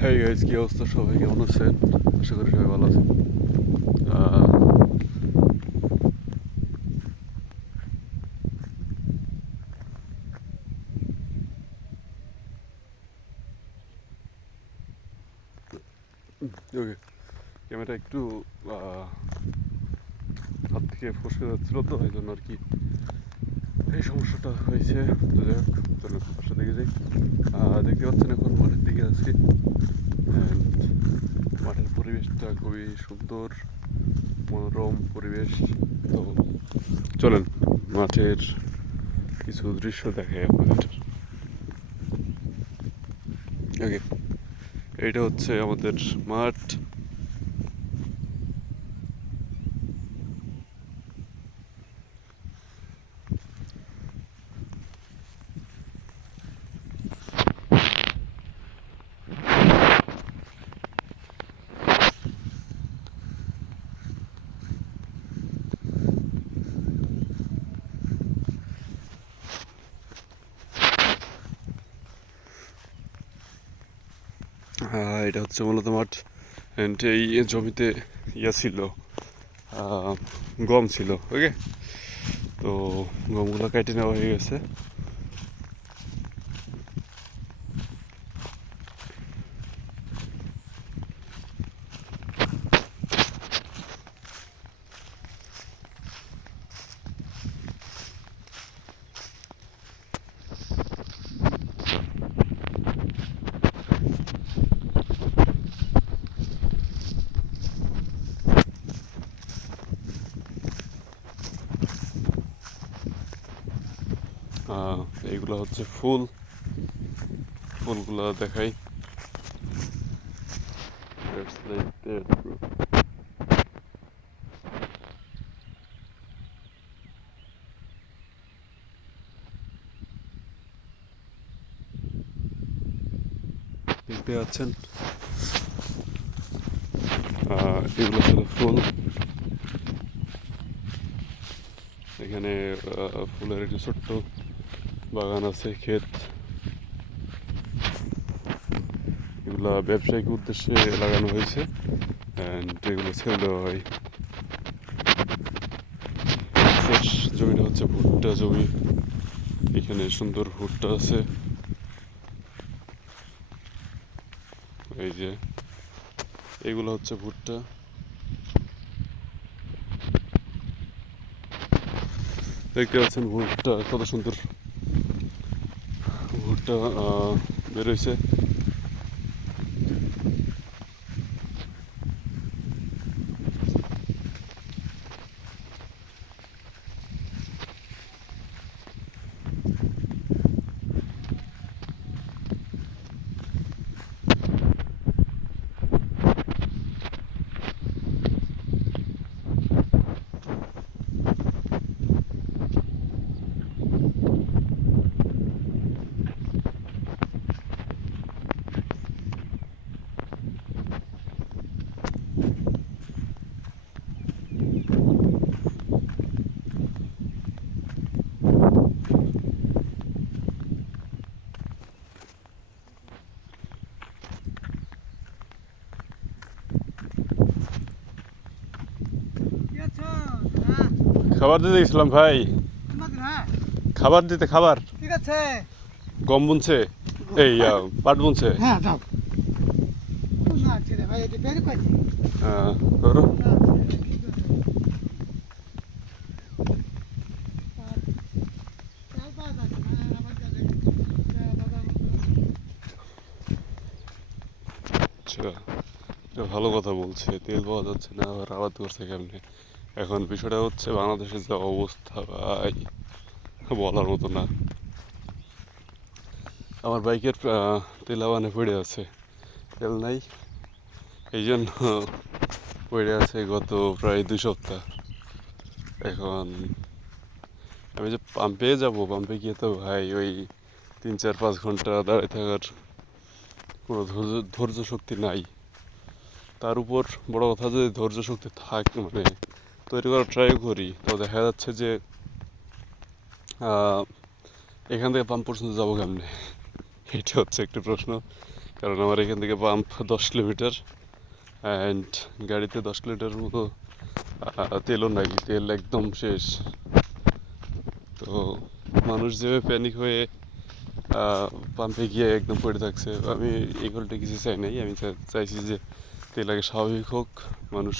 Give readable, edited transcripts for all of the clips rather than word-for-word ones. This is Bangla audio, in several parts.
হ্যাঁ গাইজ, কী অবস্থা? সবাই কেমন আছেন? আশা করি সবাই ভালো আছেন। ওকে, ক্যামেরা একটু হাত থেকে ফসকে যাচ্ছিল, তো এই জন্য আর কি এই সমস্যাটা হয়েছে। তো যাই হোক, চলুন বাসার দিকে যাই। দেখতে পাচ্ছেন এখন মাঠের দিকে আছি, অ্যান্ড মাঠের পরিবেশটা খুবই সুন্দর, মনোরম পরিবেশ। তো চলেন মাঠের কিছু দৃশ্য দেখাই আপনাদের। ওকে, এইটা হচ্ছে আমাদের মাঠ। এটা হচ্ছে মূলত মাঠ, অ্যান্ড এই জমিতে ছিল, গম ছিল। ওকে, তো গমগুলো কেটে নেওয়া হয়ে গেছে। এইগুলো হচ্ছে ফুলগুলো দেখাই। That's like that, bro. দেখতে পাচ্ছেন, এগুলো ছিল ফুল। এখানে ফুলের একটি ছোট্ট বাগান আছে, ক্ষেত। এগুলা ব্যবসায়িক উদ্দেশ্যে লাগানো হয়েছে, অ্যান্ড এগুলো ছেড়ে দেওয়া হয়। শেষ জমিটা হচ্ছে ভুট্টা জমি। এখানে সুন্দর ভুট্টা আছে, এই যে এগুলো হচ্ছে ভুট্টা। দেখতে পাচ্ছেন ভুট্টা কত সুন্দর ভুট্টা বেরোইছে। খাবার দিতে গেছিলাম ভাই, খাবার দিতে। খাবার ঠিক আছে, গম বুনছে, এই পাট বুনছে। হ্যাঁ যাও। না ছেড়ে ভাই, এটা বের করে দিই। করো। আচ্ছা, এটা ভালো কথা বলছে, তেল পাওয়া যাচ্ছে না, আবার আবাদ করছে কেমনে। এখন বিষয়টা হচ্ছে বাংলাদেশের যে অবস্থা ভাই, বলার মতো না। আমার বাইকের তেল আবানে পড়ে আছে, তেল নাই, এই জন্য পড়ে আছে গত প্রায় 2 সপ্তাহ। এখন আমি যে পাম্পে যাব, পাম্পে গিয়ে তো ভাই ওই 3-4-5 ঘন্টা দাঁড়িয়ে থাকার কোনো ধৈর্য শক্তি নাই। তার উপর বড় কথা, যদি ধৈর্য শক্তি থাকে, মানে তৈরি করার ট্রাই করি, তো দেখা যাচ্ছে যে এখান থেকে পাম্প পর্যন্ত যাবো কেমনে, এটা হচ্ছে একটি প্রশ্ন। কারণ আমার এখান থেকে পাম্প 10 কিলোমিটার, অ্যান্ড গাড়িতে 10 কিলোমিটার মতো তেলও নাই, তেল একদম শেষ। তো মানুষ যেভাবে প্যানিক হয়ে পাম্পে গিয়ে একদম পড়ে থাকছে, আমি এগুলোটা কিছু চাই নাই। আমি চাইছি যে তেল আগে স্বাভাবিক হোক, মানুষ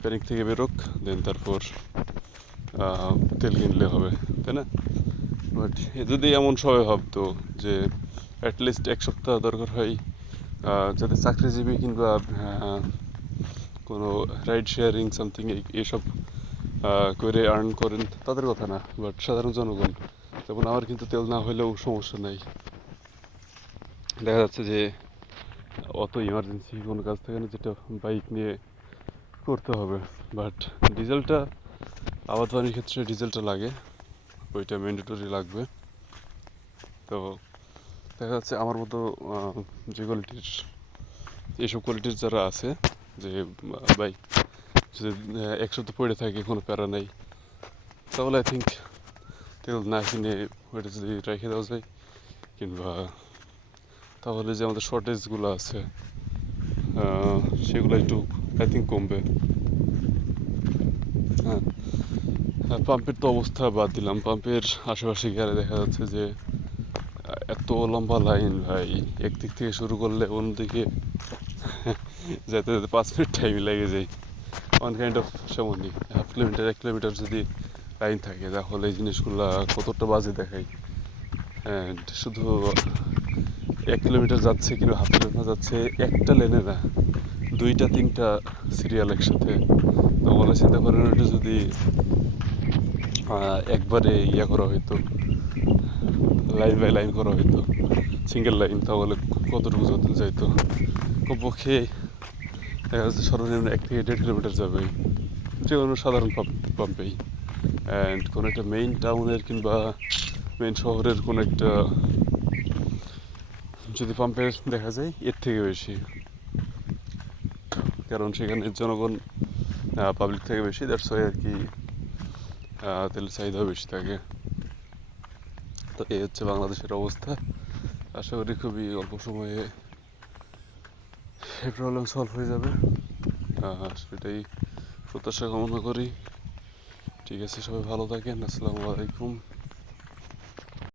প্যানিক থেকে বেরোক, দেন তারপর তেল কিনলে হবে, তাই না? বাট যদি এমন সবাই ভাবতো যে অ্যাটলিস্ট 1 সপ্তাহ দরকার হয় যাতে চাকরিজীবী কিংবা কোনো রাইড শেয়ারিং সামথিং এসব করে আর্ন করেন, তাদের কথা না, বাট সাধারণ জনগণ, যেমন আমার কিন্তু তেল না হলেও সমস্যা নাই। দেখা যাচ্ছে যে অত ইমার্জেন্সি কোনো কাজ থাকে না যেটা বাইক নিয়ে করতে হবে, বাট ডিজেলটা আবাদবাড়ির ক্ষেত্রে ডিজেলটা লাগে, ওইটা ম্যান্ডেটরি লাগবে। তো দেখা যাচ্ছে আমার মতো যে কোয়ালিটির, এইসব কোয়ালিটির যারা আছে, যে বাইক যদি 1 সপ্তাহ পড়ে থাকে কোনো প্যারা নাই, তাহলে আই থিঙ্ক তেল না কিনে ওইটা যদি রেখে দেওয়া যায়, কিংবা তাহলে যে আমাদের শর্টেজগুলো আছে সেগুলো একটু আই থিঙ্ক কমবে। হ্যাঁ, আর পাম্পের তো অবস্থা বাদ দিলাম, পাম্পের আশেপাশে গেলে দেখা যাচ্ছে যে এত লম্বা লাইন ভাই, একদিক থেকে শুরু করলে অন্যদিকে যেতে যেতে 5 মিনিট টাইম লেগে যায়। ওয়ান কাইন্ড অফ সেমনই 1/2 কিলোমিটার 1 কিলোমিটার যদি লাইন থাকে তাহলে এই জিনিসগুলো কতটা বাজে দেখায়। অ্যান্ড শুধু 1 কিলোমিটার যাচ্ছে কিংবা 1/2 কিলোমিটার যাচ্ছে একটা লেনে না, 2টা 3টা সিরিয়াল একসাথে। তো বলে চিন্তা করেন ওটা যদি একবারে ইয়া করা হইতো, লাইন বাই লাইন করা হইতো, সিঙ্গেল লাইন, তাহলে কতটুকু যাইতো? কমপক্ষে দেখা যাচ্ছে সর্বনিম্ন 1 থেকে 1.5 কিলোমিটার যাবে যে কোনো সাধারণ পাম্পেই। অ্যান্ড কোনো একটা মেইন টাউনের কিংবা মেইন শহরের কোনো একটা যদি পাম্পে দেখা যায় এর থেকে বেশি, কারণ সেখানে জনগণ পাবলিক থেকে বেশি, দ্যাটস ওয়াই আর কি তেলের চাহিদাও বেশি থাকে। তো এই হচ্ছে বাংলাদেশের অবস্থা। আশা করি খুবই অল্প সময়ে এই প্রবলেম সলভ হয়ে যাবে, সেটাই প্রত্যাশা কামনা করি। ঠিক আছে, সবাই ভালো থাকেন। আসসালামু আলাইকুম।